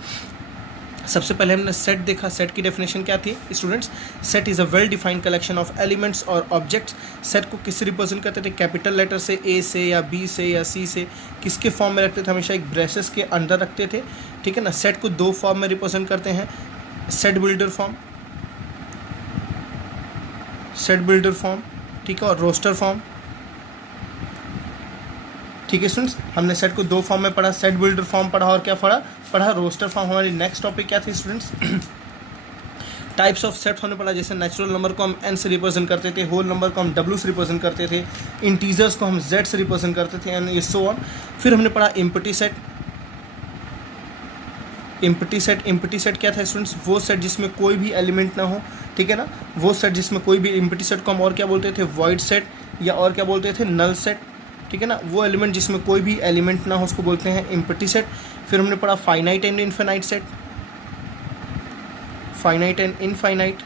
सबसे पहले हमने सेट देखा। सेट की डेफिनेशन क्या थी students? Set is a well defined collection of elements और ऑब्जेक्ट्स। सेट को किससे रिप्रेजेंट करते थे? कैपिटल लेटर से, ए से या बी से या सी से। किसके फॉर्म में रखते थे? हमेशा एक ब्रेसेस के अंदर रखते थे, ठीक है ना। सेट को दो फॉर्म में रिप्रेजेंट करते हैं, सेट बिल्डर फॉर्म, ठीक है, और रोस्टर फॉर्म, ठीक है स्टूडेंट्स। हमने सेट को दो फॉर्म में पढ़ा, सेट बिल्डर फॉर्म पढ़ा और क्या पढ़ा रोस्टर फॉर्म। हमारी नेक्स्ट टॉपिक क्या थी स्टूडेंट्स? टाइप्स ऑफ सेट हमने पढ़ा। जैसे नेचुरल नंबर को हम n से रिप्रेजेंट करते थे, होल नंबर को हम w से रिप्रेजेंट करते थे, इंटीजर्स को हम z से रिप्रेजेंट करते थे, एंड ये सो ऑन। फिर हमने पढ़ा एम्प्टी सेट। एम्प्टी सेट क्या था स्टूडेंट्स? वो सेट जिसमें कोई भी एलिमेंट ना हो, ठीक है ना। वो सेट जिसमें कोई भी, एम्प्टी सेट को हम और क्या बोलते थे? वॉइड सेट, या और क्या बोलते थे? नल सेट, ठीक है ना। वो एलिमेंट जिसमें कोई भी एलिमेंट ना हो उसको बोलते हैं एम्प्टी सेट। फिर हमने पढ़ा finite and infinite set, finite and infinite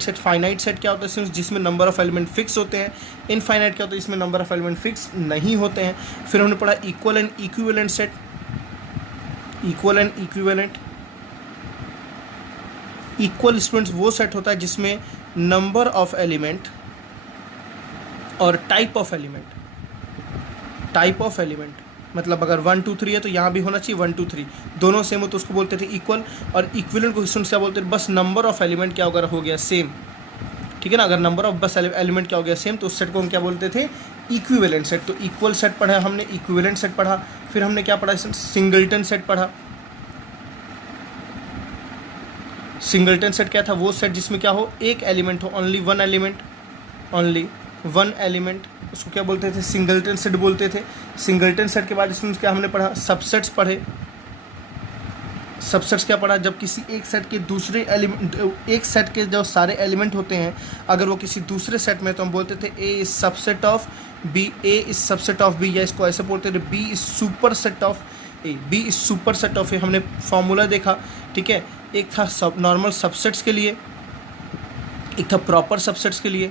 set. Finite set क्या होता है? जिसमें नंबर ऑफ एलिमेंट फिक्स होते हैं। इनफाइनाइट क्या होता है? इसमें नंबर ऑफ एलिमेंट फिक्स नहीं होते हैं। फिर हमने पढ़ा equal and equivalent set, equal students वो सेट होता है जिसमें नंबर ऑफ एलिमेंट और टाइप ऑफ एलिमेंट, मतलब अगर 1 2 3 है तो यहाँ भी होना चाहिए 1 2 3, दोनों सेम हो तो उसको बोलते थे इक्वल। और इक्विवेलेंट को स्टूडेंट्स क्या बोलते थे? बस नंबर ऑफ एलिमेंट क्या अगर हो गया सेम, ठीक है ना। अगर नंबर ऑफ बस एलिमेंट क्या हो गया सेम, तो उस सेट को हम क्या बोलते थे? Equivalent set. तो इक्वल सेट पढ़ा हमने, इक्विवेलेंट सेट पढ़ा। फिर हमने क्या पढ़ा? सिंगलटन सेट पढ़ा। सिंगलटन सेट क्या था? वो सेट जिसमें क्या हो? एक एलिमेंट हो, ओनली वन एलिमेंट, उसको क्या बोलते थे? सिंगलटन सेट बोलते थे। सिंगलटन सेट के बाद इसमें क्या हमने पढ़ा? सबसेट्स पढ़े। सबसेट्स क्या पढ़ा? जब किसी एक सेट के दूसरे एलिमेंट, एक सेट के जो सारे एलिमेंट होते हैं अगर वो किसी दूसरे सेट में, तो हम बोलते थे A is subset of B, A is subset of B, या इसको ऐसे बोलते थे B is super set of A, B is super set of A. हमने फॉर्मूला देखा, ठीक है। एक था नॉर्मल सबसेट्स के लिए, एक था प्रॉपर सबसेट्स के लिए,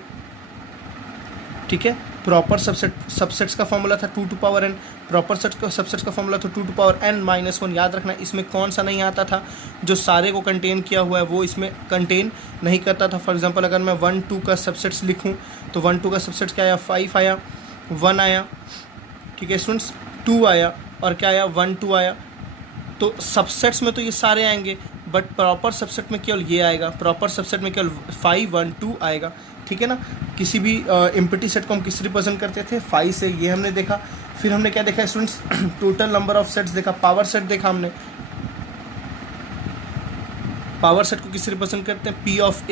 ठीक है। प्रॉपर सबसेट्स का फॉर्मूला था 2 to power n, proper subsets का फॉर्मूला था 2 to power n - 1। याद रखना, इसमें कौन सा नहीं आता था? जो सारे को कंटेन किया हुआ है वो इसमें कंटेन नहीं करता था। फॉर एग्जांपल अगर मैं 1 2 का सबसेट्स लिखूं तो 1 2 का सबसेट्स क्या आया? 5 आया, 1 आया, ठीक है स्टूडेंट्स, 2 आया, और क्या आया? 1 2 आया। तो सबसेट्स में तो ये सारे आएंगे, बट प्रॉपर सबसेट में केवल ये आएगा। प्रॉपर सबसेट में केवल 5 1 2 आएगा, ठीक है ना। किसी भी एम्प्टी सेट को हम किस रिप्रेजेंट करते थे? 5 से, ये हमने देखा। फिर हमने क्या देखा students? Total number of sets देखा। पावर सेट देखा हमने। पावर सेट को किस रिप्रेजेंट करते हैं? पी ऑफ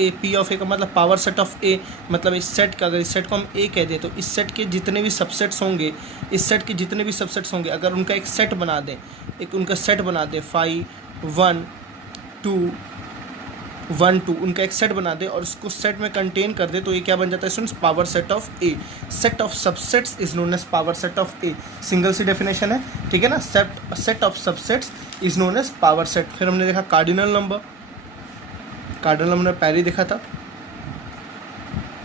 ए का मतलब पावर सेट ऑफ ए, मतलब इस सेट का, अगर इस सेट को हम ए कह दें तो इस सेट के जितने भी सबसेट्स होंगे, अगर उनका एक सेट बना दें, 5 1 2 1 2, उनका एक सेट बना दे और उसको सेट में कंटेन कर दे, तो ये क्या बन जाता है students? Power set of A. Set of subsets is known as power set of A. Single सी डेफिनेशन है, ठीक है ना। Set of subsets is known as power set. फिर हमने देखा कार्डिनल नंबर पहले देखा था।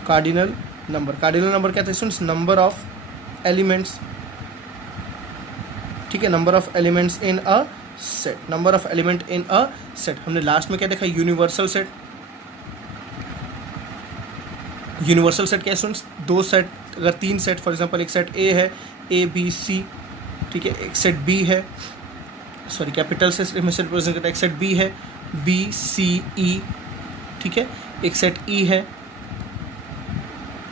कार्डिनल नंबर क्या था स्टूडेंट्स? नंबर ऑफ एलिमेंट्स, ठीक है, number of elements in a set, number of element in a set. हमने लास्ट में क्या देखा? Universal set. यूनिवर्सल सेट क्या स्टूडेंट्स? 2 सेट, अगर 3 सेट, फॉर एग्जांपल एक सेट ए है, ए बी सी, ठीक है, एक सेट बी है, सॉरी कैपिटल से हमेशा रिप्रेजेंट करता है। एक सेट बी है, बी सी ई, ठीक है। एक सेट ई है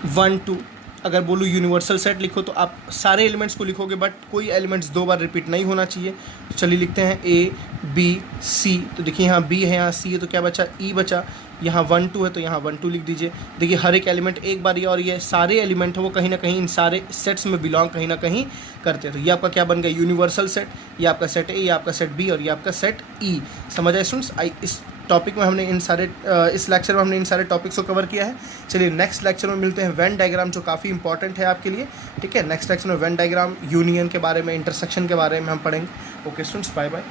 1 2। अगर बोलूँ यूनिवर्सल सेट लिखो तो आप सारे एलिमेंट्स को लिखोगे, बट कोई एलिमेंट्स 2 बार रिपीट नहीं होना चाहिए। तो चलिए लिखते हैं ए बी सी। तो देखिए यहाँ बी है, यहाँ सी है, तो क्या बचा, ई बचा। यहाँ 1 2 है तो यहाँ 1 2 लिख दीजिए। देखिए हर एक एलिमेंट एक बार, और ये सारे एलिमेंट है वो कहीं ना कहीं इन सारे सेट्स में बिलोंग कहीं ना कहीं करते हैं। तो ये आपका क्या बन गया, यूनिवर्सल सेट। ये आपका सेट ए, ये आपका सेट बी, और ये आपका सेट ई। समझ आए स्टूडेंट्स? इस टॉपिक में हमने इस लेक्चर में हमने इन सारे टॉपिक्स को कवर किया है। चलिए नेक्स्ट लेक्चर में मिलते हैं वेन डायग्राम, जो काफ़ी इंपॉर्टेंट है आपके लिए, ठीक है। नेक्स्ट लेक्चर में वेन डायग्राम, यूनियन के बारे में, इंटरसेक्शन के बारे में हम पढ़ेंगे। Okay students, bye bye.